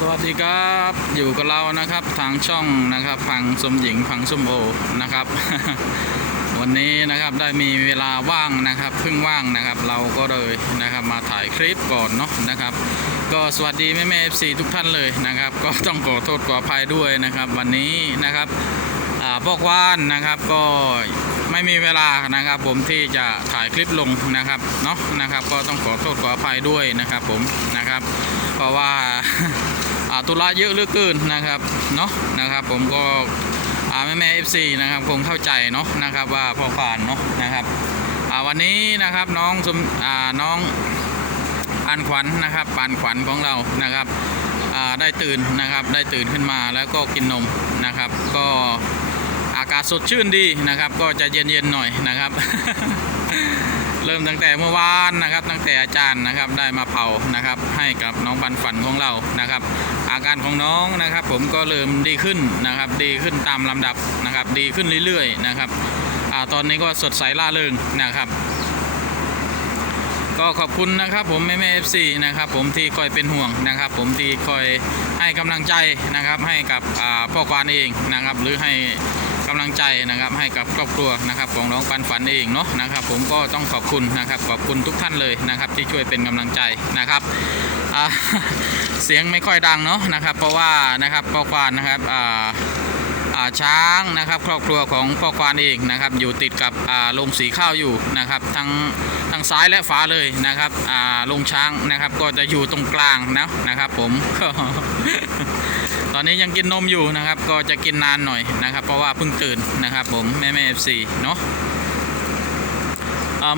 สวัสดีครับอยู่กับเรานะครับทางช่องนะครับพังสมหญิงพังสมโอนะครับ วันนี้นะครับได้มีเวลาว่างนะครับเพิ่งว่างนะครับ เราก็เลยนะครับมาถ่ายคลิปก่อนเนาะนะครับ ก็สวัสดีแม่แม่เอฟซีทุกท่านเลยนะครับ ก็ต้องขอโทษขออภัยด้วยนะครับ วันนี้นะครับอ่าพวกว่านนะครับก็ไม่มีเวลานะครับผมที่จะถ่ายคลิปลงนะครับเนาะนะครับ ก็ต้องขอโทษขออภัยด้วยนะครับผมนะครับ เพราะว่า อ่าธุระเยอะเหลือเกินนะครับเนาะนะครับ ผมก็แม่แม่เอฟซีนะครับคงเข้าใจเนาะนะครับว่าพ่อควานเนาะนะครับวันนี้นะครับน้องสมน้องปานขวัญนะครับปานขวัญของเรานะครับได้ตื่นนะครับได้ตื่นขึ้นมาแล้วก็กินนมนะครับ ก็อากาศสดชื่นดีนะครับ ก็จะเย็นๆหน่อยนะครับ เริ่มตั้งแต่เมื่อวานนะครับ ตั้งแต่อาจารย์นะครับได้มาเผานะครับ ให้กับน้องปันฝันของเรานะครับ อาการของน้องนะครับ ผมก็เริ่มดีขึ้นนะครับ ดีขึ้นตามลำดับนะครับ ดีขึ้นเรื่อยๆนะครับอตอนนี้ก็สดใสล่าเริงนะครับก็ขอบคุณนะครับผมแม่แม่เอฟซีนะครับผมที่คอยเป็นห่วงนะครับ ผมที่คอยให้กำลังใจนะครับให้กับพ่อควานเองนะครับ หรือให้กำลังใจนะครับให้กับครอบครัวนะครับของน้องปันฝันเองเนาะนะครับ ผมก็ต้องขอบคุณนะครับขอบคุณทุกท่านเลยนะครับ ที่ช่วยเป็นกำลังใจนะครับ เสียงไม่ค่อยดังเนาะนะครับ เพราะว่านะครับพ่อควานนะครับอ่าอ่าช้างนะครับ ครอบครัวของพ่อควานเองนะครับ อยู่ติดกับอ่าโรงสีข้าวอยู่นะครับทั้งทั้งซ้ายและฝาเลยนะครับอ่าโรงช้างนะครับ ก็จะอยู่ตรงกลางนะนะครับ ผมตอนนี้ยังกินนมอยู่นะครับ ก็จะกินนานหน่อยนะครับ เพราะว่าเพิ่งตื่นนะครับ ผมแม่แม่เอฟซีเนาะ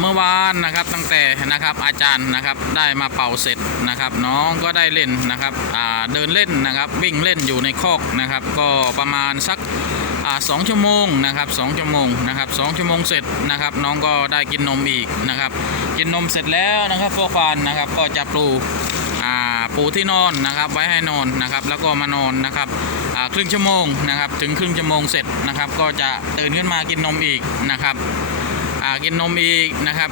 เมื่อวานนะครับตั้งแต่นะครับอาจารย์นะครับได้มาเป่าเสร็จนะครับ น้องก็ได้เล่นนะครับเดินเล่นนะครับวิ่งเล่นอยู่ในคอกนะครับ ก็ประมาณสักสองชั่วโมงนะครับสองชั่วโมงนะครับสองชั่วโมงเสร็จนะครับ น้องก็ได้กินนมอีกนะครับ กินนมเสร็จแล้วนะครับพวกควานนะครับก็จะปลูปูที่นอนนะครับไว้ให้นอนนะครับ แล้วก็มานอนนะครับครึ่งชั่วโมงนะครับ ถึงครึ่งชั่วโมงเสร็จนะครับ ก็จะตื่นขึ้นมากินนมอีกนะครับ กินนมอีกนะครับ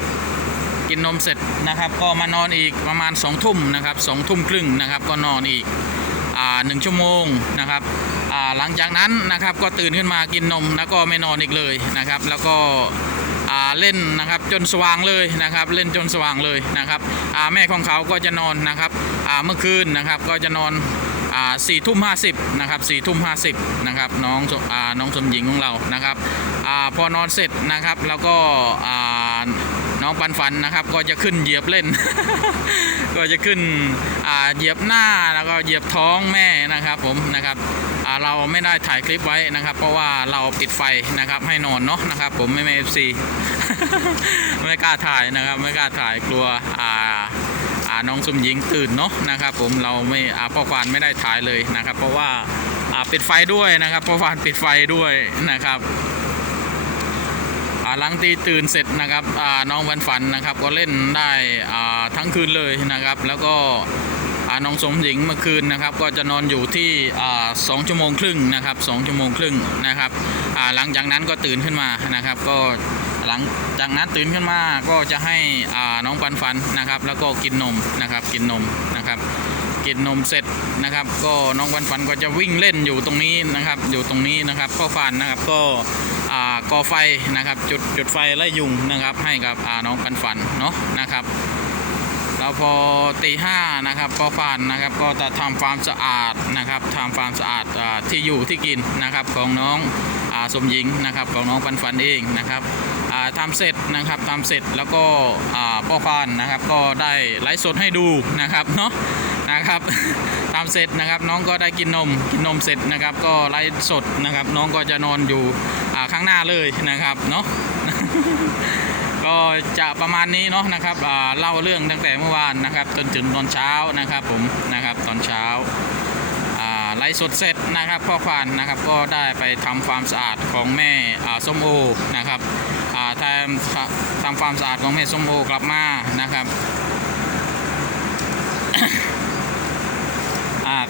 กินนมเสร็จนะครับ ก็มานอนอีกประมาณ2องทุ่มนะครับสองทุ่มครึ่งนะครับ ก็นอนอีกหนึ่งชั่วโมงนะครับหลังจากนั้นนะครับก็ตื่นขึ้นมากินนมแล้วก็ไม่นอนอีกเลยนะครับ แล้วก็เล่นนะครับจนสว่างเลยนะครับ เล่นจนสว่างเลยนะครับแม่ของเขาก็จะนอนนะครับเมื่อคืนนะครับก็จะนอน สี่ทุ่มห้าสิบนะครับสี่ทุ่มห้าสิบนะครับน้องอ่าน้องสมหญิงของเรานะครับอ่าพอนอนเสร็จนะครับแล้วก็อ่าน้องปันฝันนะครับก็จะขึ้นเหยียบเล่น ก็จะขึ้นอ่าเหยียบหน้าแล้วก็เหยียบท้องแม่นะครับผมนะครับเราไม่ได้ถ่ายคลิปไว้นะครับ เพราะว่าเราปิดไฟนะครับให้นอนเนาะนะครับ ผมไม่ไม่เอฟซีไม่กล้าถ่ายนะครับ ไม่กล้าถ่ายกลัวอ่า น้องสมหญิงตื่นเนาะนะครับ ผมเราไม่อาพ่อควานไม่ได้ถ่ายเลยนะครับ เพราะว่าอาปิดไฟด้วยนะครับพ่อควานปิดไฟด้วยนะครับหลังตีตื่นเสร็จนะครับน้องวันฝันนะครับ ก็เล่นได้ทั้งคืนเลยนะครับ แล้วก็น้องสมหญิงเมื่อคืนนะครับ ก็จะนอนอยู่ที่สองชั่วโมงครึ่งนะครับสองชั่วโมงครึ่งนะครับหลังจากนั้นก็ตื่นขึ้นมานะครับ ก็ หลังจากนั้นตื่นขึ้นมาก็จะให้น้องปันฝันนะครับ แล้วก็กินนมนะครับกินนมนะครับกินนมเสร็จนะครับ ก็น้องปันฝันก็จะวิ่งเล่นอยู่ตรงนี้นะครับ อยู่ตรงนี้นะครับพ่อฟันนะครับก็ก่อไฟนะครับจุดจุดไฟไล่ยุงนะครับ ให้กับน้องปันฝันเนาะนะครับแล้วพอตีห้านะครับพอฟานนะครับก็จะทำความสะอาดนะครับทำความสะอาดที่อยู่ที่กินนะครับของน้องสมหญิงนะครับของน้องปันฟันเองนะครับ ทำเสร็จนะครับทำเสร็จแล้วก็พ่อฟานนะครับ ก็ได้ไลฟ์สดให้ดูนะครับเนาะนะครับทำเสร็จนะครับน้องก็ได้กินนมกินนมเสร็จนะครับ ก็ไลฟ์สดนะครับ น้องก็จะนอนอยู่ข้างหน้าเลยนะครับเนาะก็จะประมาณนี้เนาะนะครับเล่าเรื่องตั้งแต่เมื่อวานนะครับจนถึงตอนเช้านะครับผมนะครับตอนเช้าไลฟ์สดเสร็จนะครับพ่อควานนะครับก็ได้ไปทำความสะอาดของแม่ส้มโอนะครับ ทำทำความสะอาดของแม่ส้มโอกลับมานะครับ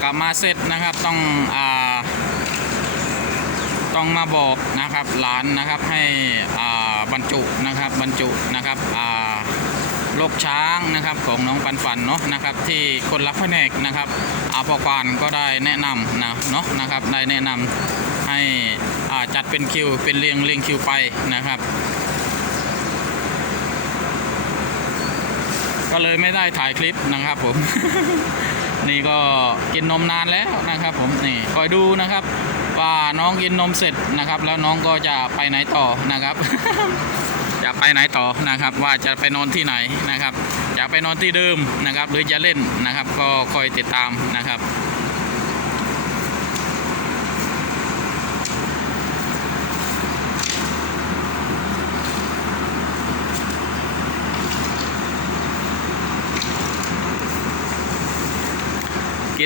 กลับมาเสร็จนะครับต้องอ่าต้องมาบอกนะครับหลานนะครับให้อ่าบรรจุนะครับบรรจุนะครับอ่าลกช้างนะครับของน้องปันฝันเนาะนะครับ ที่คนรับแผนกนะครับอาพอกวานก็ได้แนะนำนะเนาะนะครับได้แนะนำให้จัดเป็นคิวเป็นเรียงเรียงคิวไปนะครับ ก็เลยไม่ได้ถ่ายคลิปนะครับผม นี่ก็กินนมนานแล้วนะครับ ผมนี่คอยดูนะครับ ว่าน้องกินนมเสร็จนะครับ แล้วน้องก็จะไปไหนต่อนะครับ จะไปไหนต่อนะครับ ว่าจะไปนอนที่ไหนนะครับ จะไปนอนที่เดิมนะครับ หรือจะเล่นนะครับ ก็คอยติดตามนะครับ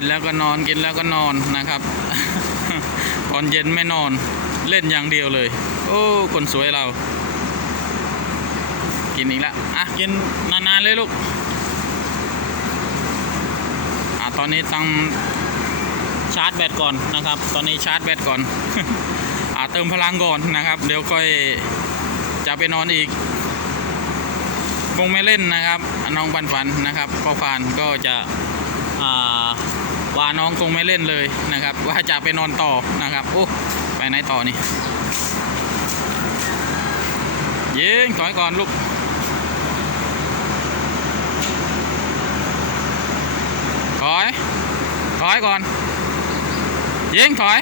กินแล้วก็นอนกินแล้วก็นอนนะครับตอนเย็นไม่นอนเล่นอย่างเดียวเลย โอ้คนสวยเรา กินอีกแล้วอะกินนานๆเลยลูกอะตอนนี้ต้องชาร์จแบตก่อนนะครับ ตอนนี้ชาร์จแบตก่อนอะเติมพลังก่อนนะครับ เดี๋ยวค่อยจะไปนอนอีกคงไม่เล่นนะครับน้องปันฝันนะครับพ่อฟานก็จะอ่า ว่าน้องคงไม่เล่นเลยนะครับ ว่าจะไปนอนต่อนะครับโอ้ไปไหนต่อนี่ยิงถอยก่อนลูกถอยถอยก่อนยิงถอย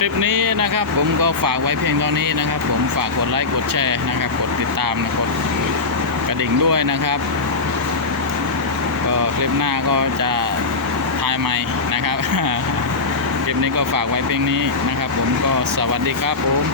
คลิปนี้นะครับ ผมก็ฝากไว้เพียงเท่านี้นะครับ ผมฝากกดไลค์กดแชร์นะครับ กดติดตามนะกดกระดิ่งด้วยนะครับก็คลิปหน้าก็จะถ่ายใหม่นะครับ คลิปนี้ก็ฝากไว้เพียงนี้นะครับ ผมก็สวัสดีครับผม